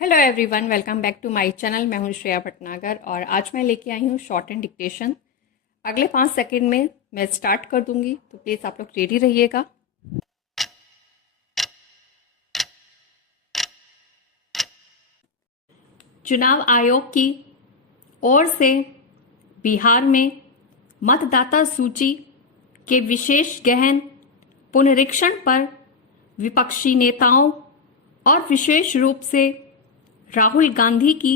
Hello everyone, welcome back to my channel. मैं हूं श्रेया भटनागर और आज मैं लेके आई हूं शॉर्ट एंड डिक्टेशन। अगले 5 सेकंड में मैं स्टार्ट कर दूंगी, तो प्लीज़ आप लोग रेडी रहिएगा। चुनाव आयोग की ओर से बिहार में मतदाता सूची के विशेष गहन पुनरीक्षण पर विपक्षी नेताओं और विशेष रूप से राहुल गांधी की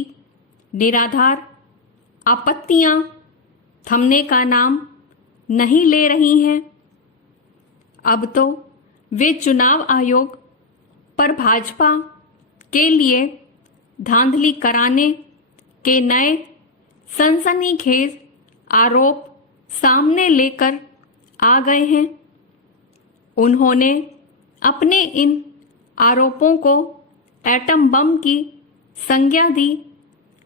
निराधार आपत्तियां थमने का नाम नहीं ले रही हैं। अब तो वे चुनाव आयोग पर भाजपा के लिए धांधली कराने के नए सनसनीखेज आरोप सामने लेकर आ गए हैं। उन्होंने अपने इन आरोपों को एटम बम की संज्ञा दी,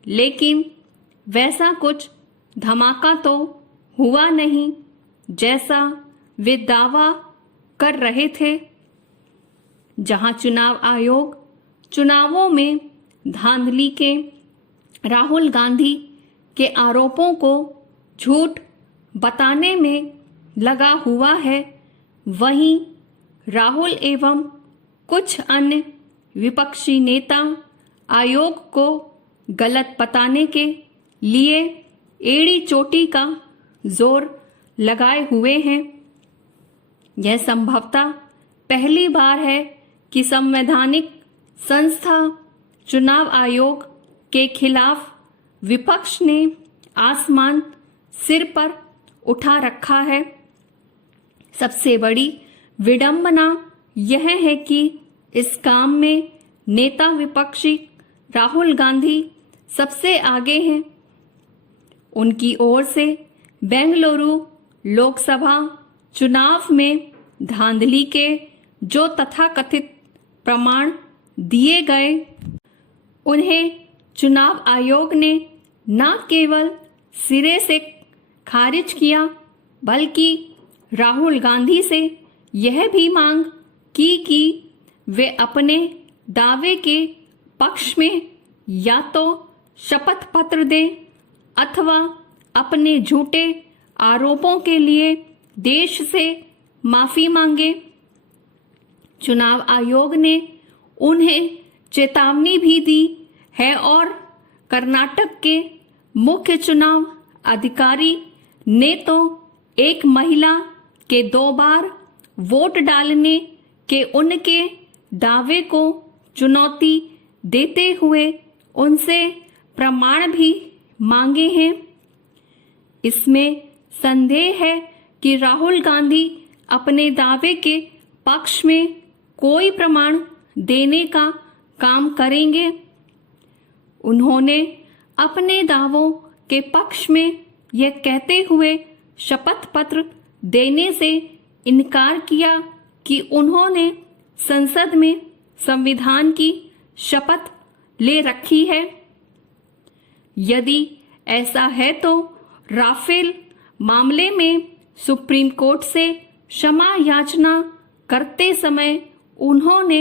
लेकिन वैसा कुछ धमाका तो हुआ नहीं जैसा वे दावा कर रहे थे। जहां चुनाव आयोग चुनावों में धांधली के राहुल गांधी के आरोपों को झूठ बताने में लगा हुआ है, वहीं राहुल एवं कुछ अन्य विपक्षी नेता आयोग को गलत बताने के लिए एड़ी चोटी का जोर लगाए हुए हैं। यह संभवतः पहली बार है कि संवैधानिक संस्था चुनाव आयोग के खिलाफ विपक्ष ने आसमान सिर पर उठा रखा है। सबसे बड़ी विडंबना यह है कि इस काम में नेता विपक्षी राहुल गांधी सबसे आगे हैं। उनकी ओर से बेंगलुरु लोकसभा चुनाव में धांधली के जो तथाकथित प्रमाण दिए गए, उन्हें चुनाव आयोग ने न केवल सिरे से खारिज किया, बल्कि राहुल गांधी से यह भी मांग की कि वे अपने दावे के पक्ष में या तो शपथ पत्र दें अथवा अपने झूठे आरोपों के लिए देश से माफी मांगे। चुनाव आयोग ने उन्हें चेतावनी भी दी है और कर्नाटक के मुख्य चुनाव अधिकारी ने तो एक महिला के 2 बार वोट डालने के उनके दावे को चुनौती देते हुए उनसे प्रमाण भी मांगे हैं। इसमें संदेह है कि राहुल गांधी अपने दावे के पक्ष में कोई प्रमाण देने का काम करेंगे। उन्होंने अपने दावों के पक्ष में यह कहते हुए शपथ पत्र देने से इनकार किया कि उन्होंने संसद में संविधान की शपथ ले रखी है। यदि ऐसा है तो राफेल मामले में सुप्रीम कोर्ट से क्षमा याचना करते समय उन्होंने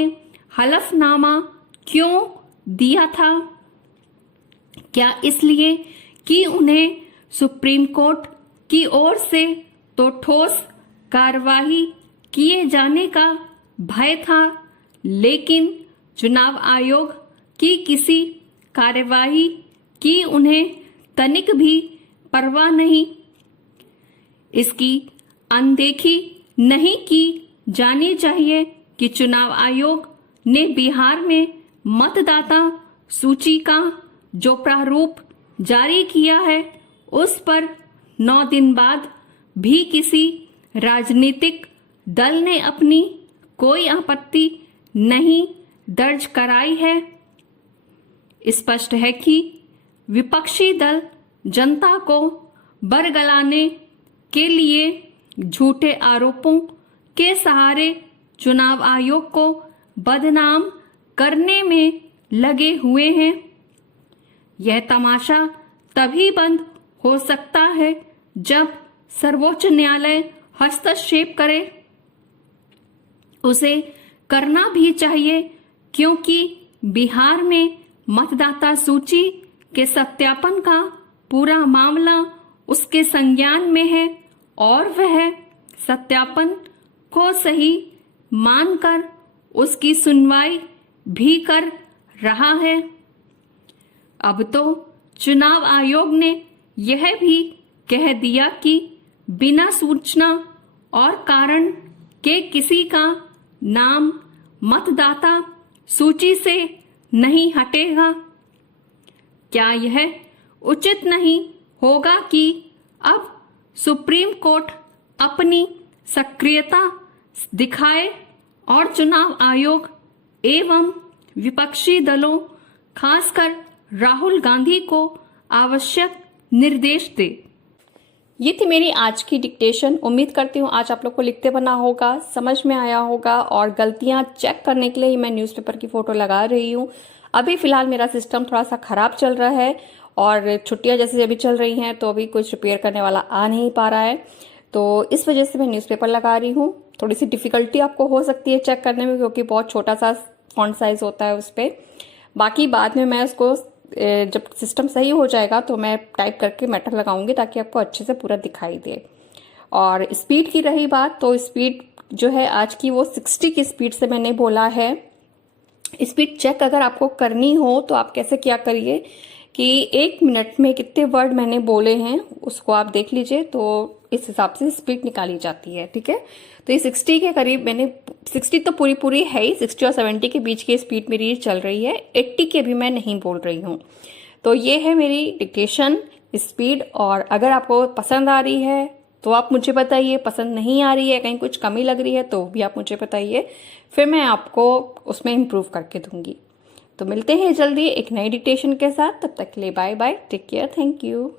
हलफनामा क्यों दिया था? क्या इसलिए कि उन्हें सुप्रीम कोर्ट की ओर से तो ठोस कार्रवाई किए जाने का भय था, लेकिन चुनाव आयोग की किसी कार्यवाही की उन्हें तनिक भी परवाह नहीं। इसकी अनदेखी नहीं की जानी चाहिए कि चुनाव आयोग ने बिहार में मतदाता सूची का जो प्रारूप जारी किया है, उस पर 9 दिन बाद भी किसी राजनीतिक दल ने अपनी कोई आपत्ति नहीं दर्ज कराई है। स्पष्ट है कि विपक्षी दल जनता को बरगलाने के लिए झूठे आरोपों के सहारे चुनाव आयोग को बदनाम करने में लगे हुए हैं। यह तमाशा तभी बंद हो सकता है जब सर्वोच्च न्यायालय हस्तक्षेप करे। उसे करना भी चाहिए, क्योंकि बिहार में मतदाता सूची के सत्यापन का पूरा मामला उसके संज्ञान में है और वह सत्यापन को सही मानकर उसकी सुनवाई भी कर रहा है। अब तो चुनाव आयोग ने यह भी कह दिया कि बिना सूचना और कारण के किसी का नाम मतदाता सूची से नहीं हटेगा। क्या यह उचित नहीं होगा कि अब सुप्रीम कोर्ट अपनी सक्रियता दिखाए और चुनाव आयोग एवं विपक्षी दलों खासकर राहुल गांधी को आवश्यक निर्देश दे। ये थी मेरी आज की डिक्टेशन। उम्मीद करती हूँ आज आप लोग को लिखते बना होगा, समझ में आया होगा, और गलतियां चेक करने के लिए ही मैं न्यूज़पेपर की फोटो लगा रही हूँ। अभी फिलहाल मेरा सिस्टम थोड़ा सा खराब चल रहा है और छुट्टियां जैसे अभी चल रही हैं तो अभी कुछ रिपेयर करने वाला आ नहीं पा रहा है, तो इस वजह से मैं न्यूज़पेपर लगा रही हूँ। थोड़ी सी डिफिकल्टी आपको हो सकती है चेक करने में क्योंकि बहुत छोटा सा फॉन्ट साइज होता है उस पर। बाकी बाद में मैं उसको जब सिस्टम सही हो जाएगा तो मैं टाइप करके मैटर लगाऊंगी ताकि आपको अच्छे से पूरा दिखाई दे। और स्पीड की रही बात, तो स्पीड जो है आज की वो 60 की स्पीड से मैंने बोला है। स्पीड चेक अगर आपको करनी हो तो आप कैसे क्या करिए कि 1 मिनट में कितने वर्ड मैंने बोले हैं उसको आप देख लीजिए, तो इस हिसाब से स्पीड निकाली जाती है। ठीक है, तो ये 60 के करीब मैंने, 60 तो पूरी है ही, 60 और 70 के बीच की स्पीड मेरी चल रही है, 80 के भी मैं नहीं बोल रही हूँ। तो ये है मेरी डिक्टेशन स्पीड। और अगर आपको पसंद आ रही है तो आप मुझे बताइए, पसंद नहीं आ रही है, कहीं कुछ कमी लग रही है तो भी आप मुझे बताइए, फिर मैं आपको उसमें इम्प्रूव करके दूंगी। तो मिलते हैं जल्दी एक नई डिक्टेशन के साथ, तब तक के लिए bye bye, take care, thank you.